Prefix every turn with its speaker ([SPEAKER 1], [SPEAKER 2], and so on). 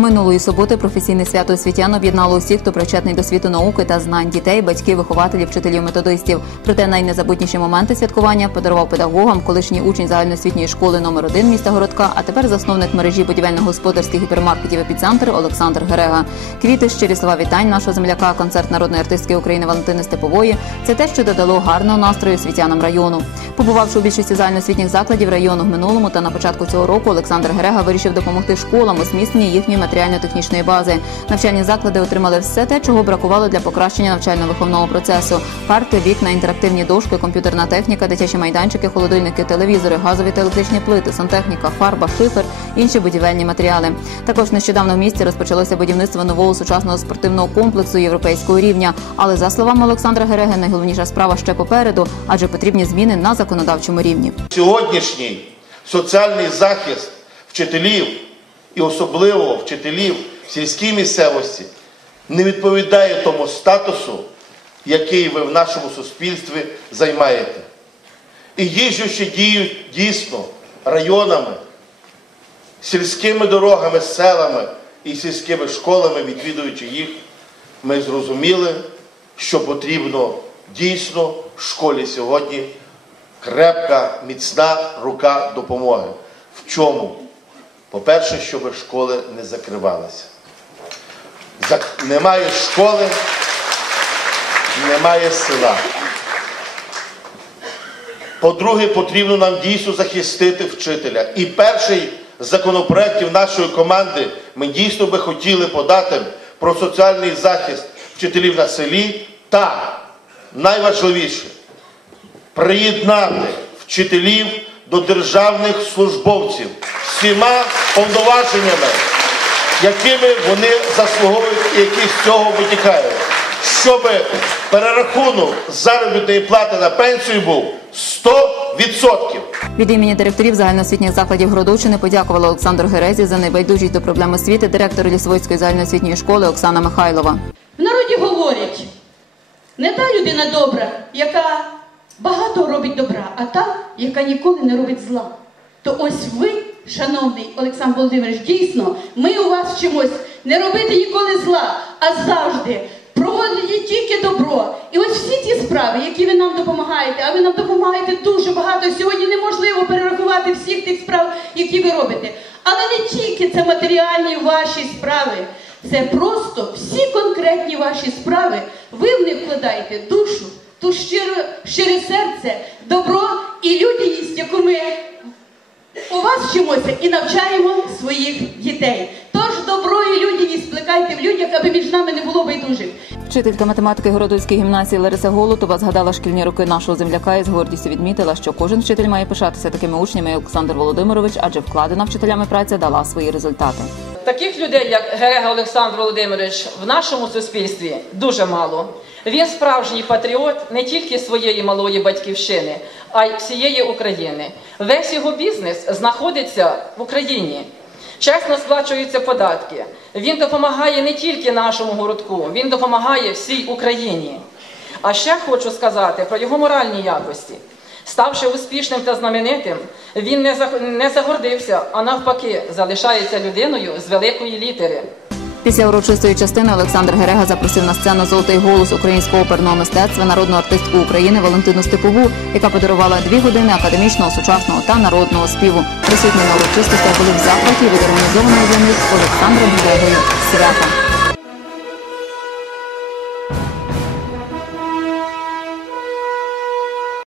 [SPEAKER 1] Минулої суботи професійне свято освітян об'єднало усіх, хто причетний до світу науки та знань дітей, батьків, вихователів, вчителів, методистів. Проте найнезабутніші моменти святкування подарував педагогам колишній учень загальноосвітньої школи номер 1 міста Городка, а тепер засновник мережі будівельно-господарських гіпермаркетів «Епіцентр» Олександр Герега. Квіти, щирі слова вітань нашого земляка, концерт народної артистки України Валентини Степової. Це те, що додало гарного настрою освітянам району. Побувавши у більшості загальноосвітніх закладів району в минулому та на початку цього року, Олександр Герега вирішив допомогти школам у зміцненні їхньої матеріально-технічної бази. Навчальні заклади отримали все те, чого бракувало для покращення навчально-виховного процесу: парти, вікна, інтерактивні дошки, комп'ютерна техніка, дитячі майданчики, холодильники, телевізори, газові та електричні плити, сантехніка, фарба, шифер, інші будівельні матеріали. Також нещодавно в місті розпочалося будівництво нового сучасного спортивного комплексу європейського рівня. Але за словами Олександра Гереги, найголовніша справа ще попереду, адже потрібні зміни на законодавчому рівні.
[SPEAKER 2] Сьогоднішній соціальний захист вчителів і особливо вчителів в сільській місцевості не відповідає тому статусу, який ви в нашому суспільстві займаєте. І їжджучи діють дійсно районами, сільськими дорогами, селами і сільськими школами, відвідуючи їх, ми зрозуміли, що потрібно дійсно в школі сьогодні крепка, міцна рука допомоги. В чому? По-перше, щоб школи не закривалися. Зак- Немає школи, немає села. По-друге, потрібно нам дійсно захистити вчителя. І перший з законопроєктів нашої команди ми дійсно би хотіли подати про соціальний захист вчителів на селі та найважливіше приєднати вчителів до державних службовців всіма повноваженнями, якими вони заслуговують і які з цього витікають, щоб перерахунок заробітної плати на пенсію був 100%.
[SPEAKER 1] Від імені директорів загальноосвітніх закладів Гродовщини подякувала Олександру Герезі за небайдужість до проблем освіти директор Лісовицької загальноосвітньої школи Оксана Михайлова.
[SPEAKER 3] В народі говорять, не та людина добра, яка багато робить добра, а та, яка ніколи не робить зла. То ось ви, шановний Олександр Володимирович, дійсно, ми у вас вчимось не робити ніколи зла, а завжди проводити тільки добро. І ось всі ті справи, які ви нам допомагаєте, а ви нам допомагаєте дуже багато. Сьогодні неможливо перерахувати всіх тих справ, які ви робите. Але не тільки це матеріальні ваші справи. Це просто всі конкретні ваші справи. Ви в них вкладаєте душу, ту щиро, щире серце, добро і людяність, яку ми у вас вчимося і навчаємо своїх дітей. Тож доброї і спликайте в людях, аби між нами не було байдужих.
[SPEAKER 1] Вчителька математики Городоцької гімназії Лариса Голотова згадала шкільні роки нашого земляка і з гордістю відмітила, що кожен вчитель має пишатися такими учнями, як Олександр Володимирович, адже вкладена вчителями праця дала свої результати.
[SPEAKER 4] Таких людей, як Герега Олександр Володимирович, в нашому суспільстві дуже мало. Він справжній патріот не тільки своєї малої батьківщини, а й всієї України. Весь його бізнес знаходиться в Україні. Чесно сплачуються податки. Він допомагає не тільки нашому городку, він допомагає всій Україні. А ще хочу сказати про його моральні якості. Ставши успішним та знаменитим, він не загордився, а навпаки, залишається людиною з великої літери.
[SPEAKER 1] Після урочистої частини Олександр Герега запросив на сцену золотий голос українського оперного мистецтва народну артистку України Валентину Степову, яка подарувала дві години академічного, сучасного та народного співу. Присутні на урочистостях були в захваті від організованого для них Олександром Герегою свята.